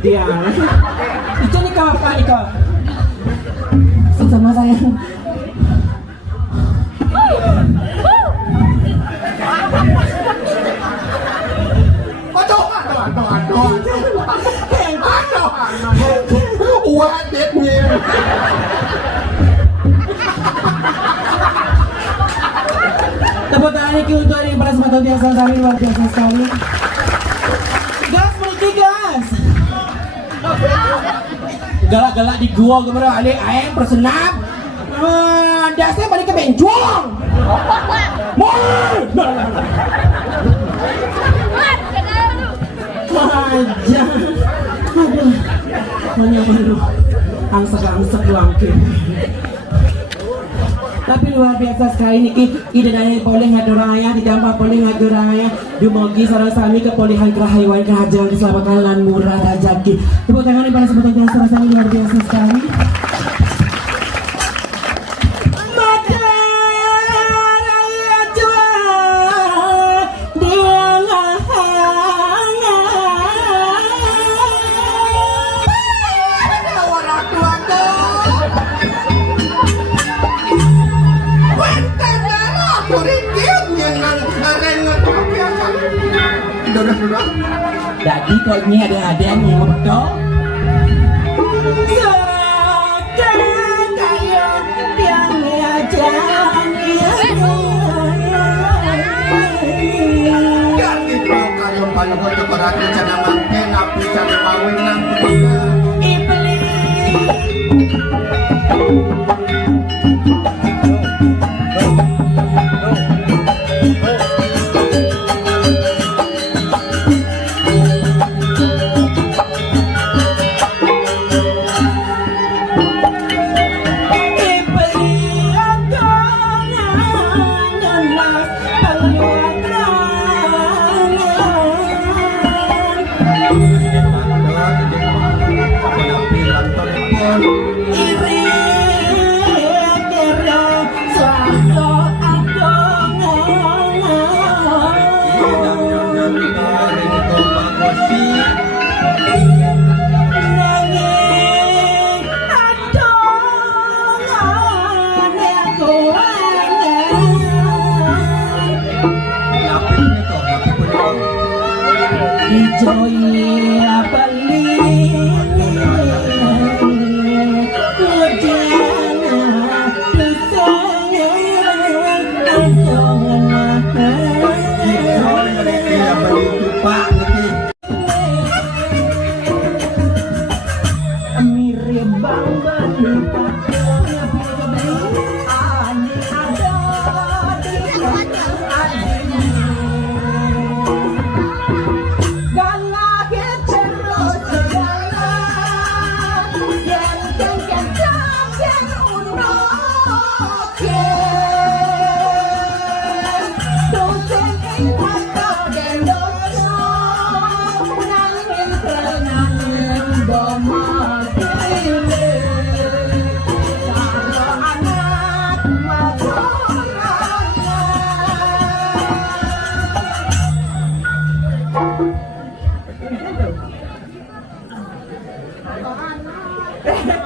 Dia itu nikah apa nikah sama saya tepuk tangan ini untuk hari para sematan yang sangat luar biasa sekali. Gas politik gas. Galak-galak di gua kemana alik ayam persenap. Dasnya balik ke benjong. Aja. Aduh. Banyak baru. Angsak-angsak luangkin. Tapi luar biasa sekali ini ide dari poleh ngadoraya ditambah poleh ngadoraya dumugi sareng sami kepolihan kerahayuan kerajaan keselamatan lan murah rezeki. Tepuk tangan pada sebutan yang sareng luar biasa sekali. Jadi kok ini ada yang betul. Sekarang kayo yang ngajak ganti kau kayo palagot ke perhati cana mangke napi cana mawin nang iblis. Mudah